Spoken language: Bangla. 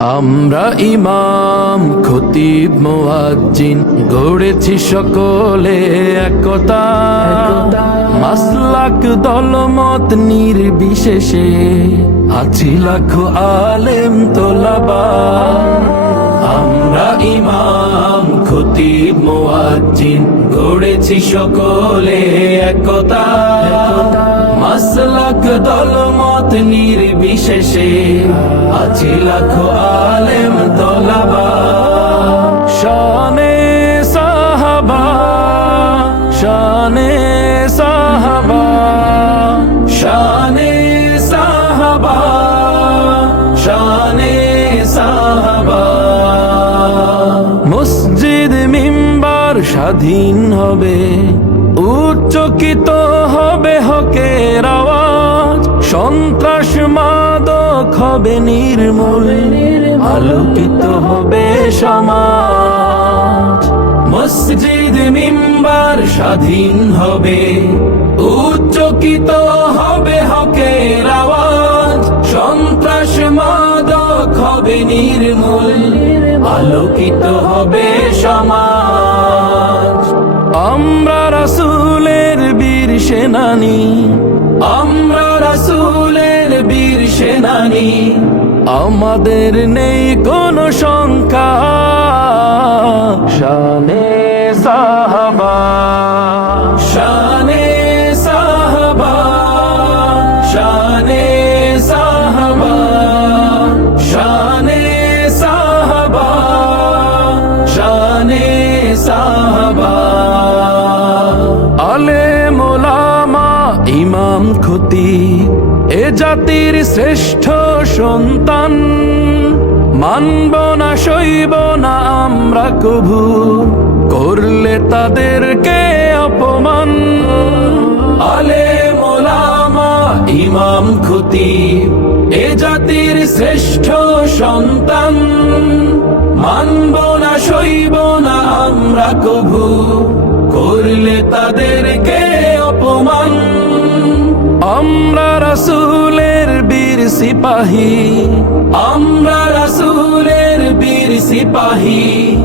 আমরা ইমাম খতিব মোয়াজ্জিন গড়েছি সকলে একতা। মাসলাক দলমত নির্বিশেষে আছি লাখো আলেম তোলাবা। আমরা ইমাম খতিব মোয়াজ্জিন গড়েছি সকলে একতা। মাসলাক দলমত নির্বিশেষে আছে লাখো আলেম তোলাবা, শানে সাহাবা শানে সাহাবা শানে সাহাবা শানে সাহাবা। মসজিদ মিম্বার স্বাধীন হবে, উচ্চকিত হবে হকের আওয়াজ হবে নির্মূল, আলোকিত হবে সমাজ। মসজিদ, মিম্বার স্বাধীন হবে, উচ্চকিত হবে হকের আওয়াজ। সন্ত্রাস মাদক হবে নির্মূল, আলোকিত হবে সমাজ। আমরা রাসূলের বীর সেনানি, আমরা রাসূলের সেনানি আমাদের নেই কোনো শঙ্কা। শানে সাহাবা। শানে সাহাবা। শানে সাহাবা। শানে সাহাবা। শানে সাহাবা। ইমাম খতি এ জাতির শ্রেষ্ঠ সন্তান। মানব না সইব না আমরা কভু। করলে তাদেরকে অপমান। আলে মোলামা ইমাম খতি এ জাতির শ্রেষ্ঠ সন্তান। মানব না সইব না আমরা কভু। করলে তাদেরকে আমরা রাসুলের বীর সিপাহী। আমরা রাসুলের বীর সিপাহী।